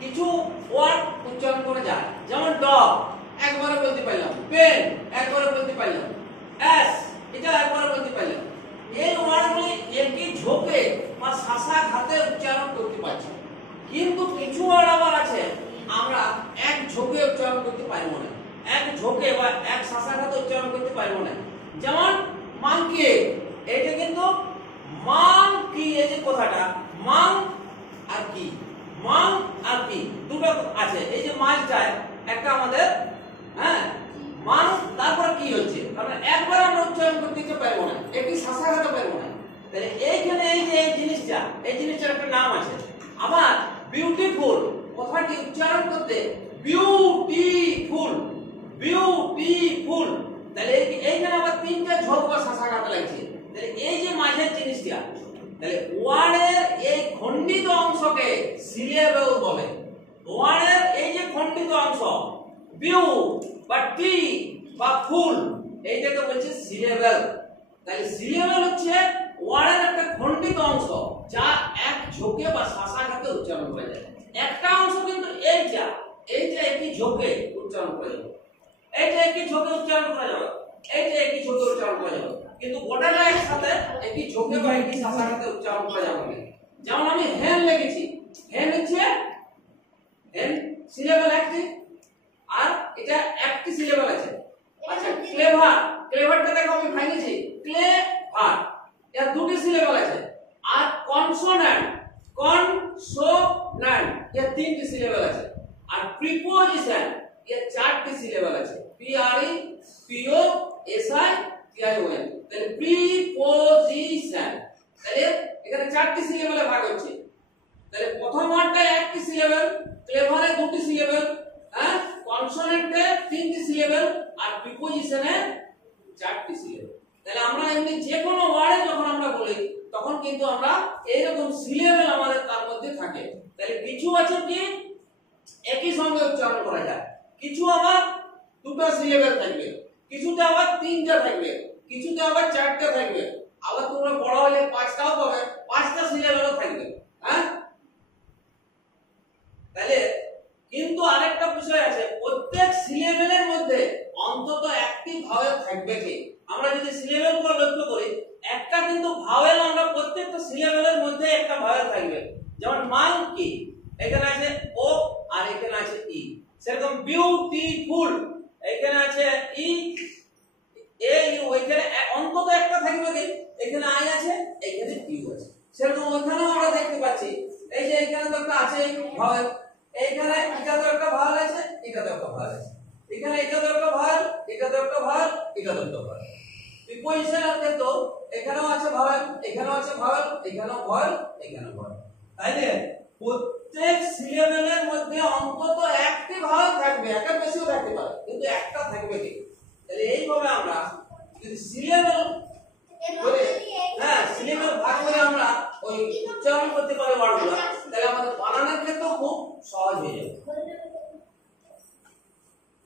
কিছু ওয়ার্ড উচ্চারণ করা যায়, যেমন ডগ একবারে বলতে পারলাম, পেন একবারে বলতে পারলাম, অ্যাস এটা একবারে বলতে পারলাম। এই ওয়ার্ডগুলি একই ঝোঁকে বা শাসা ঘাতে উচ্চারণ করতে পারছি, কিন্তু কিছু ওয়ার্ড আবার আছে আমরা এক ঝোঁকে উচ্চারণ করতে পারবো না, এক ঝোঁকে বা এক শাসা ঘাতে উচ্চারণ করতে পারবো না। যেমন মাংকি, এটা কিন্তু মাংকি, এই যে কথাটা মাং আর কি, মাং আর কি দুটো আছে। এই যে মাছটায় একটা আমাদের হ্যাঁ মাং, তারপর কি হচ্ছে, কারণ একবার আমরা উচ্চারণ করতে পারবো না, একটি শাসা ঘাতে পারবো না। তাহলে এইখানে এই যে এই জিনিসটার একটা নাম আছে। আবার বিউটিফুল কথাটি উচ্চারণ করতে বিউটিফুল, বিউটিফুল, তাহলে এইখানে আবার তিনটা ঝোঁক বা শাসা ঘাতে লাগছে। তাহলে এই যে মাঝের জিনিসটা, তাহলে ওয়ার্ডের এই খণ্ডিত অংশকে সিলেবল বলে। ওয়ার্ডের এই যে খণ্ডিত অংশ বিউ বা টি বা ফুল, এইটাকে বলছে সিলেবল। তাহলে সিলেবল হচ্ছে ওয়ার্ডের একটা খণ্ডিত অংশ যা এক ঝোঁকে বা শাসা ঘাতে উচ্চারণ করা যায়। একটা অংশ কিন্তু এইটা একই ঝোঁকে উচ্চারণ করা যাবে, এইটা একই ঝোঁকে উচ্চারণ করা যাবে, এইটা একই ঝোঁকে উচ্চারণ করা যাবে, কিন্তু গোটাটা একসাথে একই ঝোঁকে বা একই শাসা ঘাতে উচ্চারণ করা যাবে না। যেমন আমি হেন লিখেছি, হেন হচ্ছে হেন সিলেবল একটি, আর এটা একটি সিলেবল আছে। আচ্ছা ক্লেভার, ক্লেভারটা দেখো আমি ভাঙিয়েছি, ক্লেভার এর দুটি সিলেবল আছে। আর কনসোন্যান্ট, কনসোন্যান্ট এর তিনটি সিলেবল আছে। আর প্রিপোজিশন এর চারটি সিলেবল আছে, P R E P O S I T I O N. তাহলে প্রিপোজিশন, তাহলে এখানে চারটি সিলেবলে ভাগ হচ্ছে। তাহলে প্রথম ওয়ার্ডটা একটি সিলেবল, ক্লেভারে দুটি সিলেবল, হ্যাঁ কনসোনেন্টে তিনটি সিলেবল, আর প্রিপোজিশনে চারটি সিলেবল। তাহলে আমরা এমনি যে কোনো ওয়ার্ডে যখন আমরা বলি তখন কিন্তু আমরা এইরকম সিলেবল আমাদের তার মধ্যে থাকে। তাহলে কিছু আছে কি একই সঙ্গে উচ্চারণ করা যায়, কিছু আবার দুটো সিলেবল থাকবে, কিছুতে আবার তিনটা থাকবে, কিছুতে আবার চারটা থাকবে, আবার তোমরা বড় হলে পাঁচটাও পাবে, পাঁচটা সিলেবলও থাকবে। হ্যাঁ তাহলে কিন্তু আরেকটা বিষয় আছে, প্রত্যেক সিলেবলের মধ্যে অন্তত একটি ভাওয়েল থাকবে কি। আমরা যদি সিলেবলগুলো লক্ষ্য করি, একটা কিন্তু ভাওয়েল আমরা প্রত্যেকটা সিলেবলের মধ্যে একটা ভাওয়েল থাকবে। যেমন মাংকি এখানে আছে ও আর এখানে আছে ই, সেরকম বিউটিফুল এখানে আছে ই এ ইউ, এখানে অন্তত একটা থাকবে কি, এখানে আই আছে এখানে ইউ আছে। সেরকম ওখানেও আমরা দেখতে পাচ্ছি, এই যে এখানে তো একটা আছে ভাওয়েল, এইখানে এটাতে একটা ভাওয়েল আছে, এটাতে একটা ভাওয়েল আছে, এখানে এটাতে একটা ভাওয়েল, এটাতে একটা ভাওয়েল, এটাতে একটা ভাওয়েল। প্রিপোজিশনের ক্ষেত্রে এখানেও আছে ভাওয়েল, এখানেও আছে ভাওয়েল, এখানেও ভাওয়েল, এখানেও ভাওয়েল। তাইলে প্রত্যেক সিলেবলের মধ্যে অন্তত একটি ভাওয়েল থাকবে, একের বেশিও থাকতে পারে, কিন্তু একটা থাকবে কি। তাহলে এইভাবে আমরা যদি সিলেবল করে হ্যাঁ সিলেবল ভাগ করে আমরা ওই উচ্চারণ করতে পারি ওয়ার্ডগুলো, তাহলে আমাদের বানানোর ক্ষেত্রে খুব সহজ হয়ে যাবে।